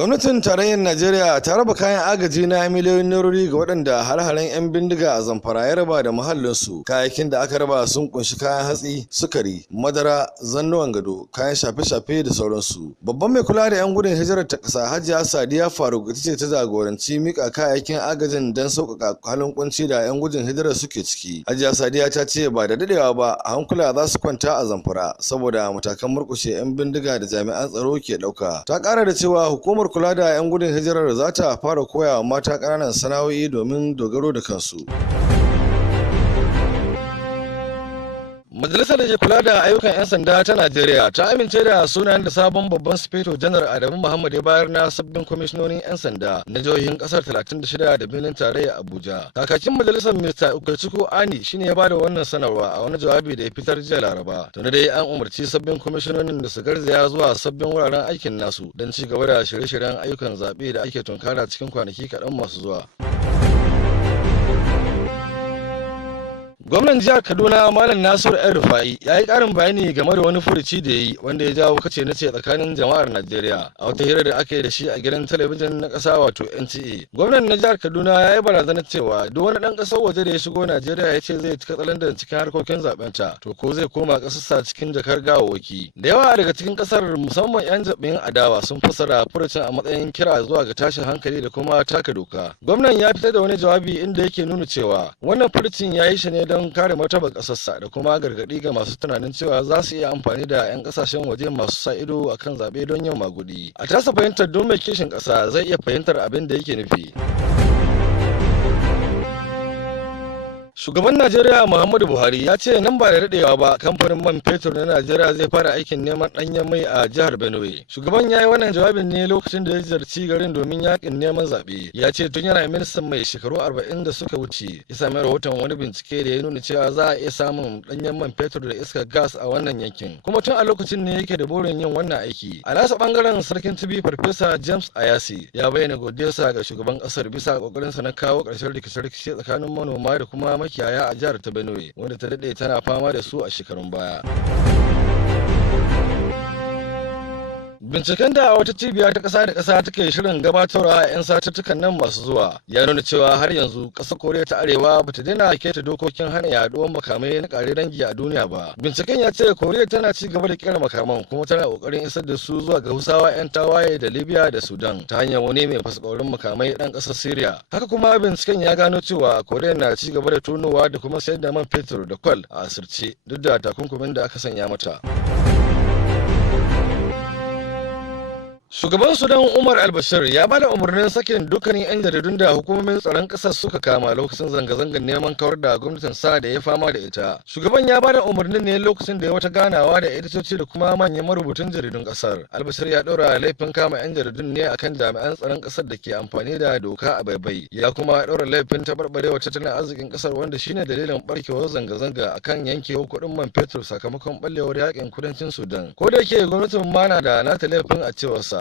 Gwamnatin tarayyar Najeriya ta raba kayan agaji na miliyoyin nerori ga waɗanda har-haren 'yan bindiga a Zamfara ya raba da muhallinsu. Kayayyakin da aka raba sun kunshi kayan hatsi, sukari, madara, zannuwan gado, kayan shafe-shafe da sauransu. Babban mai kula da 'yan gudun hijirar ta ƙasa Hajiya Sadiya Faruk ita ce ta jagoranci mika kayayyakin agajin don sauƙaƙa halin kunci da 'yan gudun hijirar suke ciki. Hajiya Sadiya ta ce ba da dadewa ba a hankula za su kwanta a Zamfara saboda matakan murƙushe 'yan bindiga da jami'an tsaro ke ɗauka. Ta ƙara da cewa hukumar kula da 'yan gudun hijirar za ta fara koya wa mata ƙananan sana'o'i domin dogaro da kansu. Majalisar da ke kula da ayyukan 'yan sanda ta Najeriya ta amince da sunayen da sabon babban sufeto janar Adamu Muhammad ya bayar na sabbin kwamishinonin 'yan sanda na jihohin kasar 36 da birnin tarayya Abuja. Kakakin majalisar Mr. Ukechukwu Ani shine ya bada wannan sanarwa a wani jawabi da ya fitar jiya Laraba. Tunda dai an umarci sabbin kwamishinonin da su garzaya zuwa sabbin wuraren aikin nasu don ci gaba da shirye-shiryen ayyukan zaɓe da ake tunkara cikin kwanaki kaɗan masu zuwa. Gwamnan jihar Kaduna Malam Nasiru El-Rufai ya yi ƙarin bayani game da wani furuci da ya yi wanda ya jawo kace nace tsakanin jama'ar Najeriya a wata hira da aka yi da shi a gidan talabijin na ƙasa wato NTA. Gwamnan na jihar Kaduna ya yi barazanar cewa duk wani ɗan ƙasar waje da ya shigo Najeriya ya ce zai katsalandan cikin harkokin zaɓenta to ko zai koma ƙasarsa cikin jakar gawawwaki. Da yawa daga cikin ƙasar musamman 'yan zaɓen adawa sun fassara furucin a matsayin kira zuwa ga tashin hankali da kuma taka doka. Gwamnan ya fitar da wani jawabi inda yake nuna cewa wannan furucin ya yi shi ne don kare martabar ƙasarsa da kuma gargaɗi ga masu tunanin cewa za su iya amfani da 'yan ƙasashen waje masu sa ido a kan zaɓe don yin magudi. A tasa fahimtar don mai kishin ƙasa zai iya fahimtar abin da yake nufi. Shugaban Najeriya Muhammadu Buhari ya ce nan ba da daɗewa ba kamfanin man fetur na Najeriya zai fara aikin neman ɗanyen mai a jihar Benue. Shugaban ya yi wannan jawabin ne lokacin da ya ziyarci garin domin yakin neman zaɓe. Ya ce tun yana ministan mai shekaru 40 da suka wuce ya sami rahoton wani bincike da ya nuna cewa za a iya samun ɗanyen man fetur da iskar gas a wannan yankin. Kuma tun a lokacin ne yake da burin yin wannan aiki. A nasa ɓangaren sarkin Tibi Farfesa James Ayasi ya bayyana godiyarsa ga shugaban ƙasar bisa ƙoƙarinsa na kawo ƙarshen rikice-rikice tsakanin manoma da kuma makiyaya a jihar ta Benue wanda ta dade tana fama da su a shekarun baya. Binciken da wata cibiya ta ƙasa da ƙasa take shirin gabatarwa a 'yan satuttukan nan masu zuwa ya nuna cewa har yanzu ƙasar Koriya ta Arewa bata daina keta dokokin hana yaduwar makamai na ƙare dangi a duniya ba. Binciken ya ce Koriya tana ci gaba da kera makaman kuma tana ƙoƙarin isar da su zuwa ga Hausawa 'yan tawaye da Libya da Sudan ta hanyar wani mai fasakorin makamai ɗan ƙasar Syria. Haka kuma binciken ya gano cewa Koriya na ci gaba da tonowa da kuma sayar da man fetur da kwal a asirce duk da takunkumin da aka sanya mata. Shugaban Sudan Umar al-Bashir ya bada umarnin sakin dukkanin 'yan jaridun da hukumomin tsaron ƙasar suka kama lokacin zanga-zangar neman kawar da gwamnatin sa da ya fama da ita. Shugaban ya bada umarnin ne lokacin da ya wata ganawa da editoci da kuma manyan marubutan jaridun ƙasar. Al-Bashir ya ɗora laifin kama 'yan jaridun ne akan jami'an tsaron ƙasar da ke amfani da doka a baibai. Ya kuma ɗora laifin taɓarɓarewa tattalin arzikin ƙasar wanda shine dalilin ɓarkewar zanga-zanga akan yankewar kuɗin man fetur sakamakon ɓallewar yaƙin kudancin Sudan. Ko da yake gwamnatin ma na da nata laifin a cewarsa.